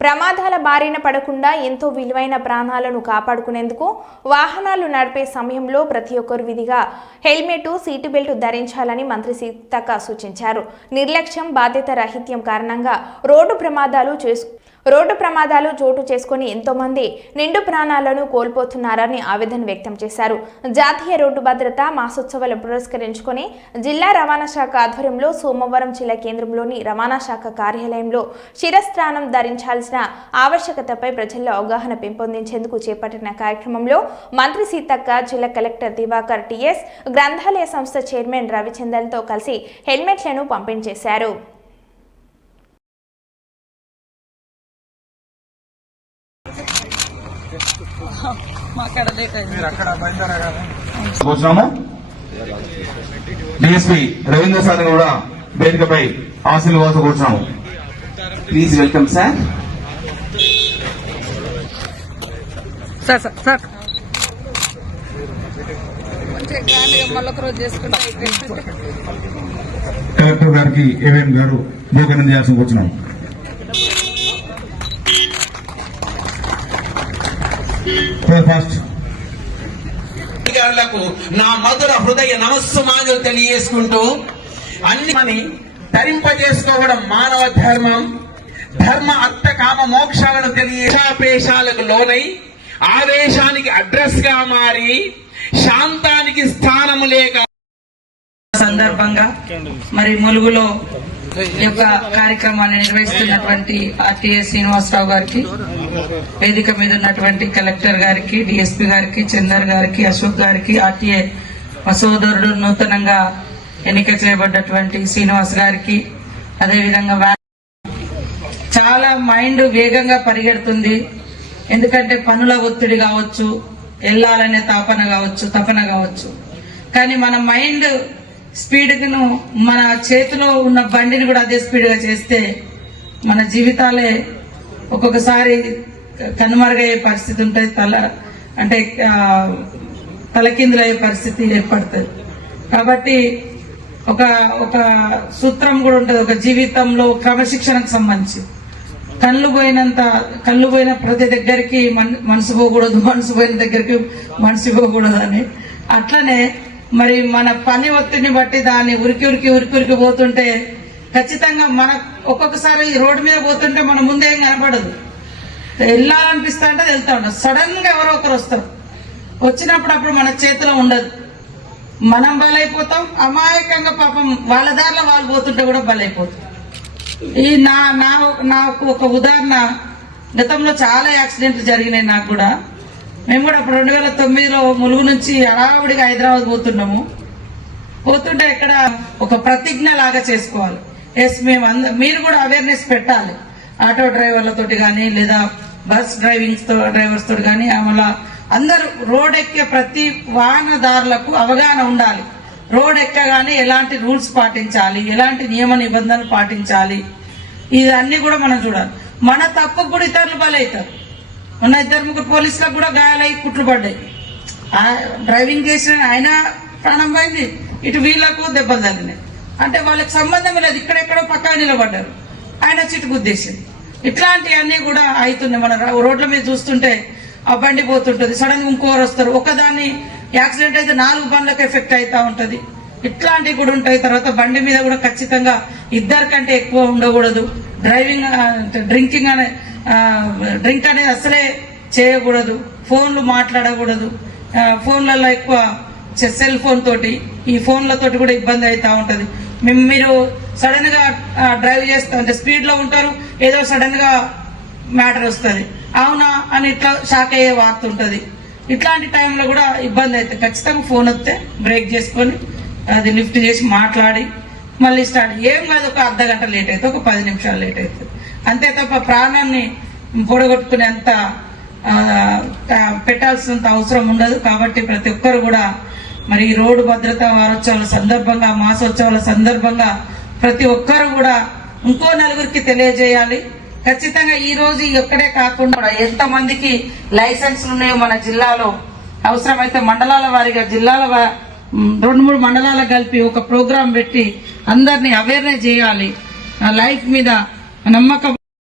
ప్రమాదాల బారిన పడకుండా ఎంతో విలువైన ప్రాణాలను కాపాడుకునేందుకు వాహనాలు నడిపే సమయంలో ప్రతి ఒక్కరు విధిగా హెల్మెట్ సీటు బెల్ట్ ధరించాలని మంత్రి సీతక్క సూచించారు. నిర్లక్ష్యం బాధ్యత రాహిత్యం కారణంగా రోడ్డు ప్రమాదాలు చేసు రోడ్డు ప్రమాదాలు చోటు చేసుకుని ఎంతోమంది నిండు ప్రాణాలను కోల్పోతున్నారని ఆవేదన వ్యక్తం చేశారు. జాతీయ రోడ్డు భద్రత మాసోత్సవాలు పురస్కరించుకొని జిల్లా రవాణా శాఖ ఆధ్వర్యంలో సోమవారం జిల్లా కేంద్రంలోని రవాణా శాఖ కార్యాలయంలో శిరస్థానం ధరించాల్సిన ఆవశ్యకతపై ప్రజల్లో అవగాహన పెంపొందించేందుకు చేపట్టిన కార్యక్రమంలో మంత్రి సీతక్క జిల్లా కలెక్టర్ దివాకర్ టిఎస్ గ్రంథాలయ సంస్థ చైర్మన్ రవిచందన్తో కలిసి హెల్మెట్లను పంపిణీ చేశారు మాకాడ లేట్ అయింది కూర్చున్నాము డిఎస్పీ రవీంద్ర సార్ కూడా వేదికపై ఆశీర్వాద కోసం కూర్చున్నాము please welcome sir sir. Collector గారికి ఏవిఎన్ గారు భూకరణ చేయాల్సి కూర్చున్నాము ఫాస్ట్ నా మధుర హృదయ నమస్సుమానులు తెలియజేసుకుంటూ అన్ని మని ధరింపజేసుకోవడం మానవ ధర్మం ధర్మ అర్థ కామ మోక్షాలను తెలియపేశాలకు లోనై ఆవేశానికి అడ్రస్గా మారి శాంతానికి స్థానము లేక సందర్భంగా మరి ములుగులో యొక్క కార్యక్రమాన్ని నిర్వహిస్తున్నటువంటి ఆర్టీఏ శ్రీనివాసరావు గారికి వేదిక మీద ఉన్నటువంటి కలెక్టర్ గారికి డిఎస్పీ గారికి చందర్ గారికి అశోక్ గారికి ఆర్టీఏ మసోదరుడు సోదరుడు నూతనంగా ఎన్నిక చేయబడ్డటువంటి శ్రీనివాస్ గారికి అదేవిధంగా చాలా మైండ్ వేగంగా పరిగెడుతుంది. ఎందుకంటే పనుల ఒత్తిడి కావచ్చు వెళ్ళాలనే తాపన కావచ్చు తపన కావచ్చు. కానీ మన మైండ్ స్పీడ్ను మన చేతిలో ఉన్న బండిని కూడా అదే స్పీడ్గా చేస్తే మన జీవితాలే ఒక్కొక్కసారి కనుమరుగయ్యే పరిస్థితి ఉంటుంది తల అంటే తలకిందులయ్యే పరిస్థితి ఏర్పడుతుంది. కాబట్టి ఒక ఒక సూత్రం కూడా ఉంటుంది ఒక జీవితంలో క్రమశిక్షణకు సంబంధించి. కళ్ళు పోయినంత కళ్ళు పోయిన ప్రతి దగ్గరికి మన- మనసు పోకూడదు మనసు పోయిన దగ్గరికి మనసు పోకూడదు అని. అట్లనే మరి మన పని ఒత్తిడిని బట్టి దాన్ని ఉరికి ఉరికి ఉరికి ఉరికి పోతుంటే ఖచ్చితంగా మన ఒక్కొక్కసారి ఈ రోడ్డు మీద పోతుంటే మన ముందేం కనపడదు. వెళ్ళాలనిపిస్తా అంటే వెళ్తా ఉండదు సడన్గా ఎవరో ఒకరు వస్తారు. వచ్చినప్పుడు అప్పుడు మన చేతిలో ఉండదు. మనం బలైపోతాం. అమాయకంగా పాపం వాళ్ళ దారిలో వాళ్ళు పోతుంటే కూడా బలైపోతాం. ఈ నా నా నాకు ఒక ఉదాహరణ. గతంలో చాలా యాక్సిడెంట్లు జరిగినాయి నాకు కూడా. మేము కూడా అప్పుడు రెండు వేల తొమ్మిదిలో ములుగు నుంచి హడావుడిగా హైదరాబాద్ పోతున్నాము. పోతుంటే ఇక్కడ ఒక ప్రతిజ్ఞ లాగా చేసుకోవాలి. ఎస్ మేము అంద మీరు కూడా అవేర్నెస్ పెట్టాలి. ఆటో డ్రైవర్లతోటి కానీ లేదా బస్ డ్రైవింగ్ డ్రైవర్స్ తోటి కానీ అమలా అందరూ రోడ్ ఎక్కే ప్రతి వాహనదారులకు అవగాహన ఉండాలి. రోడ్ ఎక్కగానే ఎలాంటి రూల్స్ పాటించాలి ఎలాంటి నియమ నిబంధనలు పాటించాలి. ఇవన్నీ కూడా మనం చూడాలి. మన తప్పు కూడా ఇతరులు బలవుతారు మొన్న ఇద్దరు ముగ్గురు పోలీసులకు కూడా గాయాలై కుట్లు పడ్డాయి. డ్రైవింగ్ చేసిన ఆయన ప్రాణం పోయింది. ఇటు వీళ్ళకు దెబ్బలు తగిలినాయి. అంటే వాళ్ళకి సంబంధం లేదు. ఇక్కడెక్కడో పక్కన నిలబడ్డారు. ఆయన చిట్టు గుద్దేసింది ఇట్లాంటివన్నీ కూడా అవుతున్నాయి. మన రోడ్ల మీద చూస్తుంటే ఆ బండి పోతుంటుంది. సడన్ ఇంకోరు వస్తారు. ఒకదాన్ని యాక్సిడెంట్ అయితే నాలుగు బండ్లకు ఎఫెక్ట్ అవుతా ఉంటుంది. ఇట్లాంటివి కూడా ఉంటాయి. తర్వాత బండి మీద కూడా ఖచ్చితంగా ఇద్దరు కంటే ఎక్కువ ఉండకూడదు. డ్రైవింగ్ అంటే డ్రింకింగ్ అనే డ్రింక్ అనేది అసలే చేయకూడదు. ఫోన్లు మాట్లాడకూడదు. ఫోన్లలో ఎక్కువ సెల్ ఫోన్ తోటి ఈ ఫోన్లతోటి కూడా ఇబ్బంది అవుతూ ఉంటుంది. మేము మీరు సడన్గా డ్రైవ్ చేస్తా అంటే స్పీడ్లో ఉంటారు ఏదో సడన్గా మ్యాటర్ వస్తుంది. అవునా అని ఇట్లా షాక్ అయ్యే వార్త ఉంటుంది. ఇట్లాంటి టైంలో కూడా ఇబ్బంది అవుతుంది ఖచ్చితంగా ఫోన్ వస్తే బ్రేక్ చేసుకొని అది లిఫ్ట్ చేసి మాట్లాడి మళ్ళీ స్టార్ట్. ఏం కాదు ఒక అర్ధ గంట లేట్ అవుతుంది ఒక పది నిమిషాలు లేట్ అవుతుంది అంతే తప్ప ప్రాణాన్ని పొడగొట్టుకునేంత పెట్టాల్సినంత అవసరం ఉండదు. కాబట్టి ప్రతి ఒక్కరు కూడా మరి ఈ రోడ్డు భద్రతా వారోత్సవాల సందర్భంగా మాసోత్సవాల సందర్భంగా ప్రతి ఒక్కరు కూడా ఇంకో నలుగురికి తెలియజేయాలి. ఖచ్చితంగా ఈ రోజు ఒక్కడే కాకుండా ఎంతమందికి ఎంత మందికి లైసెన్స్లు ఉన్నాయో మన జిల్లాలో అవసరమైతే మండలాల వారిగా జిల్లాల రెండు మూడు మండలాలు కలిపి ఒక ప్రోగ్రాం పెట్టి అందరినీ అవేర్నెస్ చేయాలి. ఆ లైఫ్ మీద and I'm not